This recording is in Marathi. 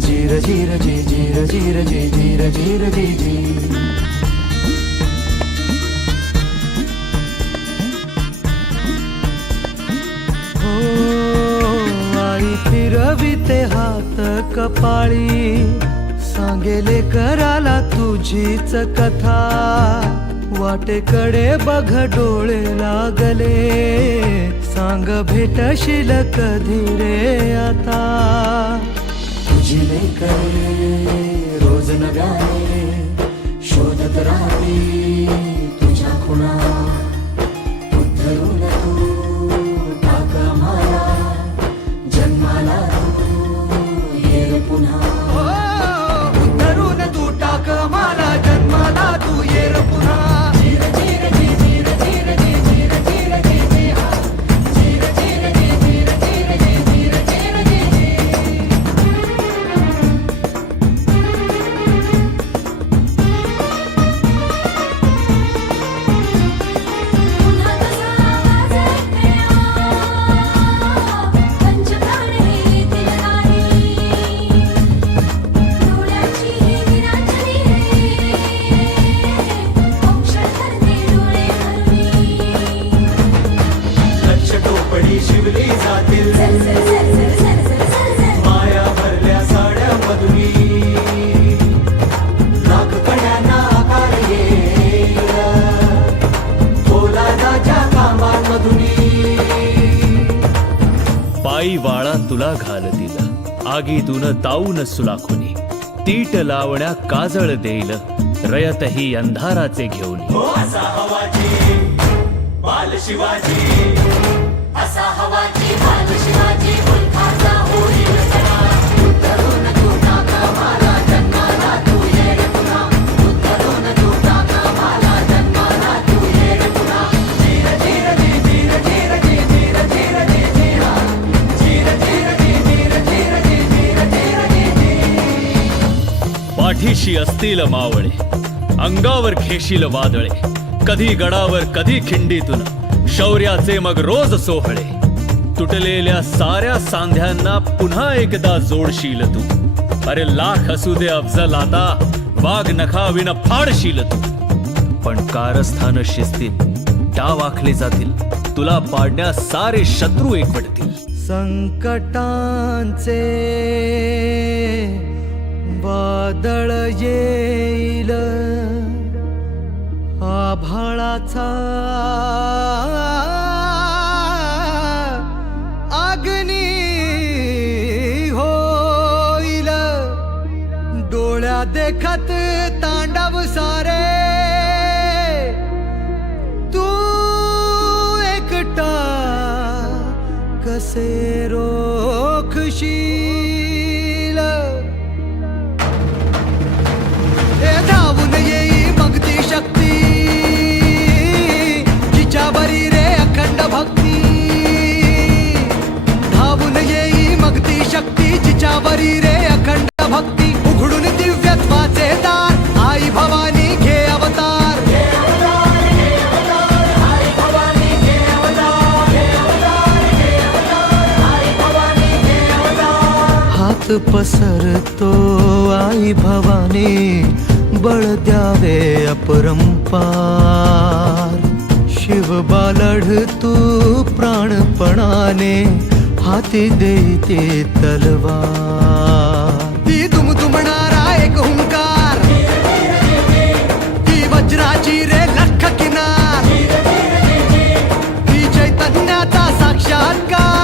झिर जीर जी जीर जीर जी जीर जीर जी जी। आई फिरविते हात कपाळी सांगेले कराला तुझीच कथा. वाटेकडे बघ डोळे लागले सांग भेटशील कधी रे आता? नव्याने करणे रोज नव्याने शोधत राहणे तुला घालतील. आगीतून ताऊन सुलाखुनी. तीट लावण्या काजळ देईल. रयतही अंधाराचे घेऊन. हो असा हवाजी शिवाजी पाठीशी असतील मावळे? अंगावर घेशील वादळे. कधी गडावर कधी खिंडीतून. शौर्याचे मग रोज सोहळे. तुटलेल्या साऱ्या सांध्यांना पुन्हा एकदा जोडशील तू. अरे लाख असू दे अफजल आता वाघ नखाविन फाडशील तू. पण कारस्थान शिस्तीत डाव आखले जातील. तुला पाडण्यास सारे शत्रू एकवटतील. संकटांचे वादळ येईल. आभाळाचा अग्नी होईल. डोळ्या देखत तांडव सारे. तू एकटा कसे खुशी करी रे अखंड भक्ती उघडून दिव्यत्वाचे दार आई भवानी घे अवतार. हात पसरतो आई भवानी बळ द्यावे अपरंपार शिव बालढ तू प्राणपणाने हाती देते तलवार. ती तुम दुमदुमणारा एक हुंकार. ती वज्राची रे लख किनार. ती चैतन्याचा साक्षात्कार.